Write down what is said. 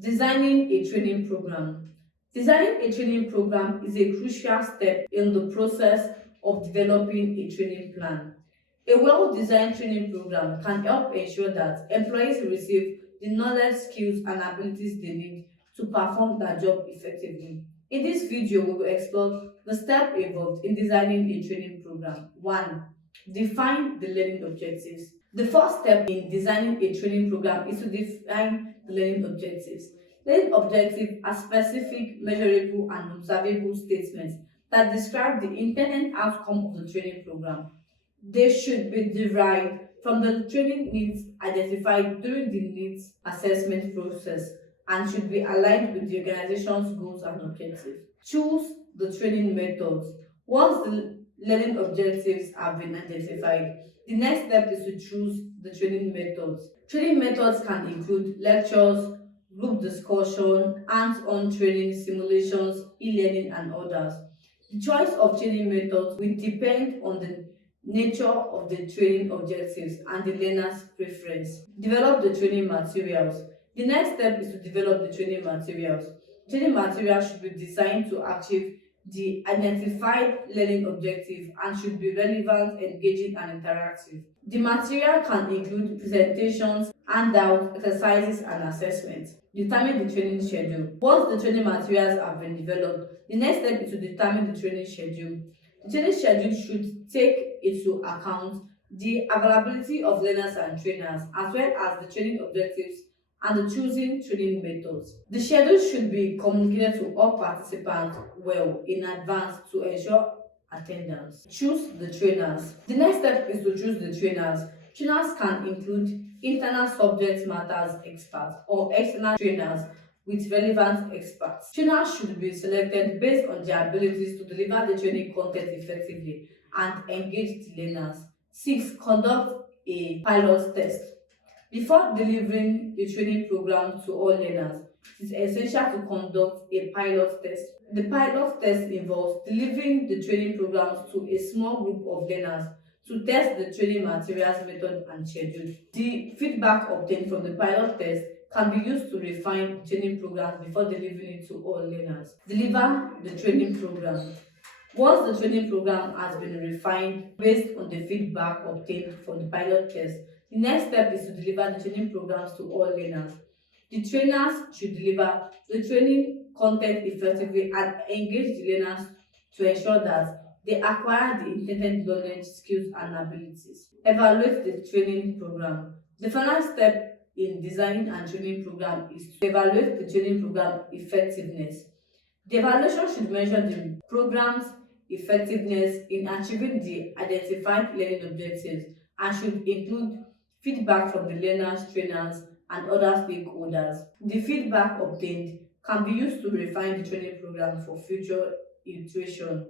Designing a training program. Designing a training program is a crucial step in the process of developing a training plan. A well-designed training program can help ensure that employees receive the knowledge, skills, and abilities they need to perform their job effectively. In this video, we will explore the steps involved in designing a training program. 1. Define the learning objectives. The first step in designing a training program is to define the learning objectives. Learning objectives are specific, measurable, and observable statements that describe the intended outcome of the training program. They should be derived from the training needs identified during the needs assessment process and should be aligned with the organization's goals and objectives. Choose the training methods. Once the learning objectives have been identified, the next step is to choose the training methods. Training methods can include lectures, group discussion, hands-on training, simulations, e-learning, and others. The choice of training methods will depend on the nature of the training objectives and the learner's preference. Develop the training materials. The next step is to develop the training materials. Training materials should be designed to achieve the identified learning objective and should be relevant, engaging, and interactive. The material can include presentations, handouts, exercises, and assessments. Determine the training schedule. Once the training materials have been developed, the next step is to determine the training schedule. The training schedule should take into account the availability of learners and trainers, as well as the training objectives and the choosing training methods. The schedule should be communicated to all participants well in advance to ensure attendance. Choose the trainers. The next step is to choose the trainers. Trainers can include internal subject matters experts or external trainers with relevant experts. Trainers should be selected based on their abilities to deliver the training content effectively and engage the learners. 6. Conduct a pilot test. Before delivering the training program to all learners, it is essential to conduct a pilot test. The pilot test involves delivering the training programs to a small group of learners to test the training materials, method, and schedule. The feedback obtained from the pilot test can be used to refine training programs before delivering it to all learners. Deliver the training program. Once the training program has been refined based on the feedback obtained from the pilot test, the next step is to deliver the training programs to all learners. The trainers should deliver the training content effectively and engage the learners to ensure that they acquire the intended knowledge, skills, and abilities. Evaluate the training program. The final step in designing and training program is to evaluate the training program effectiveness. The evaluation should measure the program's effectiveness in achieving the identified learning objectives and should include feedback from the learners, trainers, and other stakeholders. The feedback obtained can be used to refine the training program for future iteration.